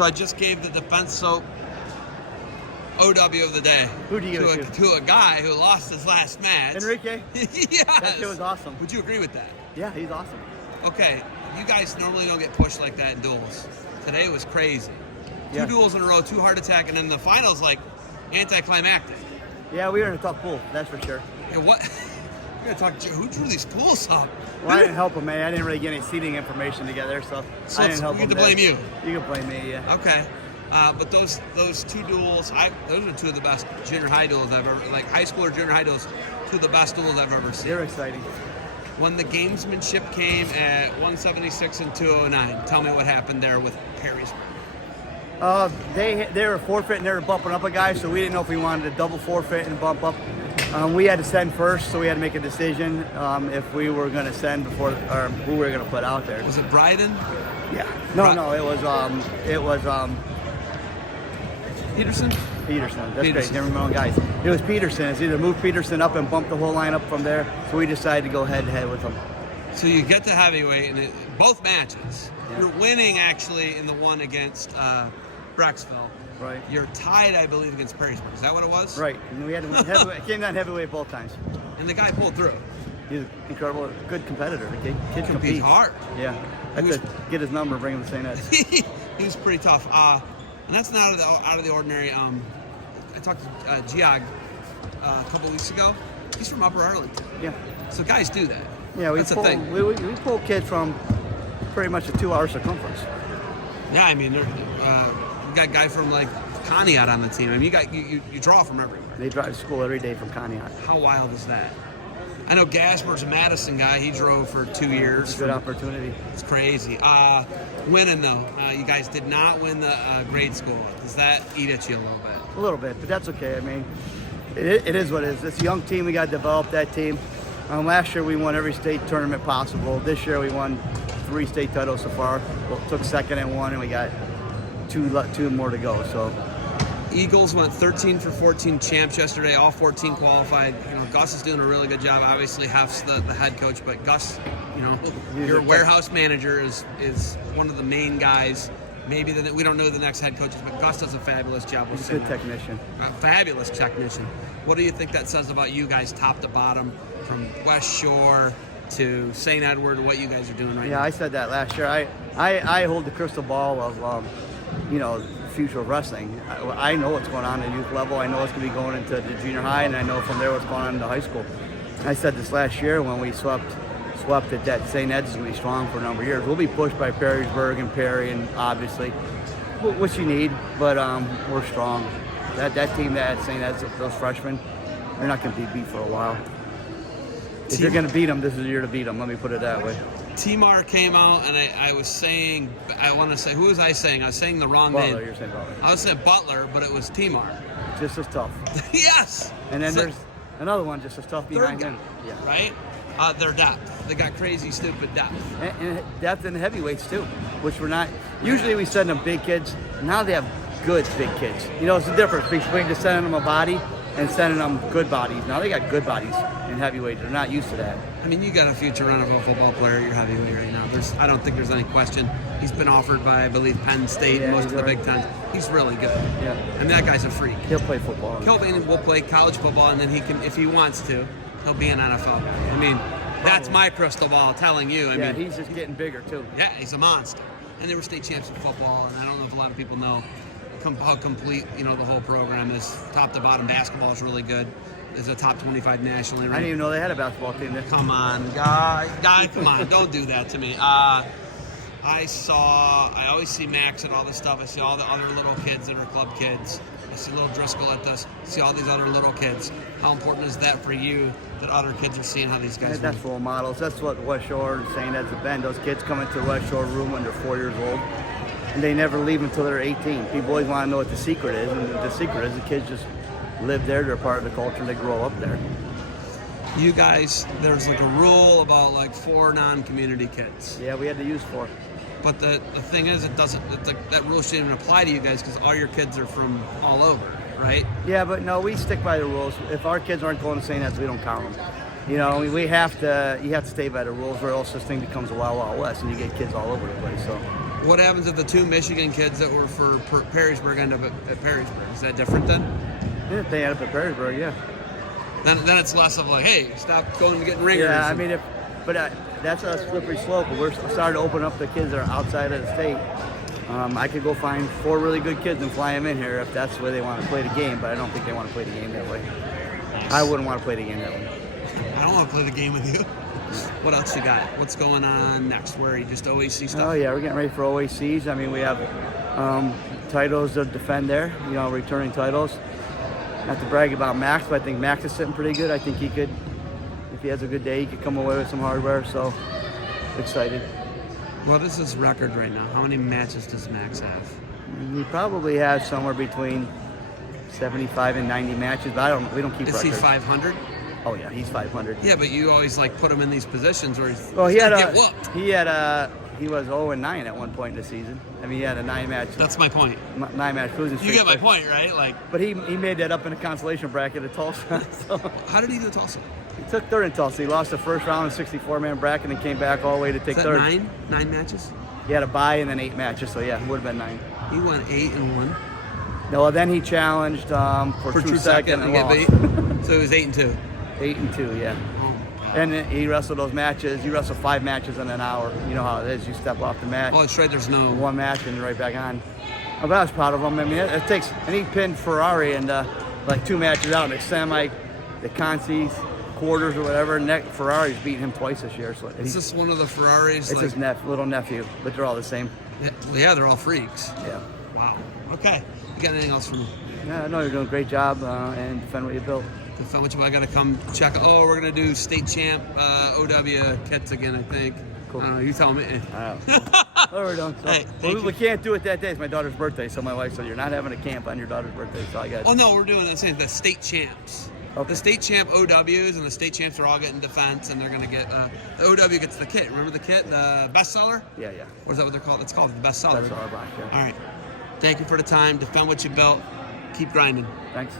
So I just gave the defense soap OW of the day. Who do you give it to a guy who lost his last match. Enrique? Yes. That kid was awesome. Would you agree with that? Yeah, he's awesome. Okay, you guys normally don't get pushed like that in duels. Today was crazy. Yeah. 2 duels in a row, 2 heart attack, and then the finals like anticlimactic. Yeah, we were in a tough pool, that's for sure. Yeah, what? We're gonna talk. Who drew these pools up? Well, I didn't help him, man. I didn't really get any seating information together, so I didn't help him. We get to blame you. You can blame me, yeah. Okay. But those 2 duels, those are 2 of the best junior high duels I've ever, like high school or junior high duels, 2 of the best duels I've ever seen. They're exciting. When the gamesmanship came at 176 and 209, tell me what happened there with Perry's. They were forfeiting, they were bumping up a guy, so we didn't know if we wanted to double forfeit and bump up. We had to send first, so we had to make a decision if we were going to send before, or who we were going to put out there. Was it Bryden? Yeah. No, it was Peterson? Peterson. That's great. Never mind, guys. It was Peterson. It's either move Peterson up and bump the whole line up from there. So we decided to go head to head with him. So you get to heavyweight in both matches. Yeah. You're winning actually in the one against Brecksville. Right. You're tied, I believe, against Perrysburg. Is that what it was? Right. And we had to win heavyweight. Came down heavyweight both times. And the guy pulled through. He's incredible. Good competitor. The kid competes hard. Yeah. I could get his number and bring him to St. Ed's. He was pretty tough. And that's not out of the ordinary. I talked to Giag a couple weeks ago. He's from Upper Arlington. Yeah. So guys do that. Yeah, that's a thing. We pull kids from pretty much a 2-hour circumference. Yeah, I mean, you got a guy from like Conneaut on the team. I mean, you draw from everywhere. They drive to school every day from Conneaut. How wild is that? I know Gasper's a Madison guy. He drove for 2 years. It's a good opportunity. It's crazy. Winning though, you guys did not win the grade school. Does that eat at you a little bit? A little bit, but that's okay. I mean, it is what it is. It's a young team. We got to develop that team. Last year we won every state tournament possible. This year we won 3 state titles so far. Well, took second in 1, and we got two more to go. So. Eagles went 13 for 14 champs yesterday. All 14 qualified. You know, Gus is doing a really good job. Obviously, Hef's the head coach, but Gus, you know, your warehouse manager is one of the main guys. Maybe we don't know who the next head coach is, but Gus does a fabulous job. He's a good technician. A fabulous technician. What do you think that says about you guys, top to bottom, from West Shore to St. Edward, what you guys are doing right now? Yeah, I said that last year. I hold the crystal ball of, future of wrestling. I know what's going on at youth level. I know what's going to be going into the junior high, and I know from there what's going on in the high school. I said this last year when we swept it, that St. Ed's is going to be strong for a number of years. We'll be pushed by Perrysburg and Perry, and obviously, which you need, but we're strong. That team that at St. Ed's, those freshmen, they're not going to be beat for a while. If you're going to beat them, this is the year to beat them. Let me put it that way. T-Mar came out, and I was saying, who was I saying? I was saying the wrong Butler, name. You're saying Butler. I was saying Butler, but it was T-Mar. Just as tough. Yes! And then there's another one just as tough behind him. Yeah. Right? Their depth. They got crazy, stupid depth. And depth in the heavyweights, too, which we're not. Usually we send them big kids. Now they have good big kids. You know, it's the difference between just sending them a body and sending them good bodies. Now they got good bodies in heavyweight. They're not used to that. I mean, you got a future NFL football player at your heavyweight right now. I don't think there's any question. He's been offered by, I believe, Penn State, most of the Big Ten. He's really good. Yeah. And that guy's a freak. He'll play football. Kilbane will play college football, and then he can, if he wants to, he'll be in NFL. I mean, that's my crystal ball telling you. I mean, he's just getting bigger, too. Yeah, he's a monster. And they were state champs in football, and I don't know if a lot of people know how complete, the whole program is. Top to bottom, basketball is really good. Is a top 25 nationally. I didn't even know they had a basketball team there. Come on, guy, come on, don't do that to me. I always see Max and all this stuff. I see all the other little kids that are club kids. I see little Driscoll at this. I see all these other little kids. How important is that for you that other kids are seeing how these guys That's role models. That's what West Shore and St. Ed's have been. Those kids come into the West Shore room when they're 4 years old, and they never leave until they're 18. People always want to know what the secret is, and the secret is the kids just live there, they're part of the culture, they grow up there. You guys, there's like a rule about like 4 non-community kids. Yeah, we had to use 4. But the thing is, that rule shouldn't even apply to you guys because all your kids are from all over, right? Yeah, but no, we stick by the rules. If our kids aren't going to St. Ed's, we don't count them. You know, you have to stay by the rules or else this thing becomes a Wild Wild West and you get kids all over the place. So What happens if the 2 Michigan kids that were for Perrysburg end up at Perrysburg? Is that different then? Yeah, if they end up at Perrysburg, yeah. Then it's less of like, hey, stop going and getting ringers. Yeah, I mean, that's a slippery slope. But we're starting to open up the kids that are outside of the state. I could go find 4 really good kids and fly them in here if that's the way they want to play the game, but I don't think they want to play the game that way. I wouldn't want to play the game that way. I don't want to play the game with you. What else you got? What's going on next? Where are you just OAC stuff? Oh, yeah, we're getting ready for OACs. I mean, we have titles to defend there, returning titles. Not to brag about Max, but I think Max is sitting pretty good. I think he could, if he has a good day, he could come away with some hardware, so excited. What is his record right now? How many matches does Max have? He probably has somewhere between 75 and 90 matches, but we don't keep Is records. he 500? Oh yeah, he's 500. Yeah, but you always like put him in these positions where he's Well, get whooped. he was 0-9 at one point in the season. I mean, he had a 9-match. That's my point. 9-match losing streak. You get my point, right? Like, but he made that up in a consolation bracket at Tulsa. So how did he do Tulsa? he took third in Tulsa. He lost the first round in 64-man bracket and came back all the way to take Is that third. 9 matches? He had a bye and then 8 matches, so yeah, it would have been 9. He won 8-1 No, then he challenged for true second and lost. So it was 8-2. 8-2, yeah. Oh, And he wrestled those matches. He wrestled 5 matches in an hour. You know how it is. You step off the mat, oh, that's right. There's no 1 match, and you're right back on. But I was proud of him. I mean, it takes, and he pinned Ferrari and like 2 matches out in the semi, the Concis, quarters or whatever. And Ferrari's beaten him twice this year. So Is this one of the Ferraris? it's like, his little nephew, but they're all the same. Yeah, they're all freaks. Yeah. Wow. Okay. You got anything else for me? Yeah, no, you're doing a great job and defend what you built. Defend what you. I got to come check. Oh, we're gonna do state champ OW kits again. I think. Cool. You tell me. Well, we're done. So, Hey, thank we can't do it that day. It's my daughter's birthday, so my wife said, you're not having a camp on your daughter's birthday, so I got Oh no, we're doing the state champs. Okay. The state champ OWs and the state champs are all getting defense, and they're gonna get the OW gets the kit. Remember the kit, the bestseller? Yeah. Or is that what they're called? It's called the bestseller. That's all right, yeah. All right. Thank you for the time. Defend what you built. Keep grinding. Thanks.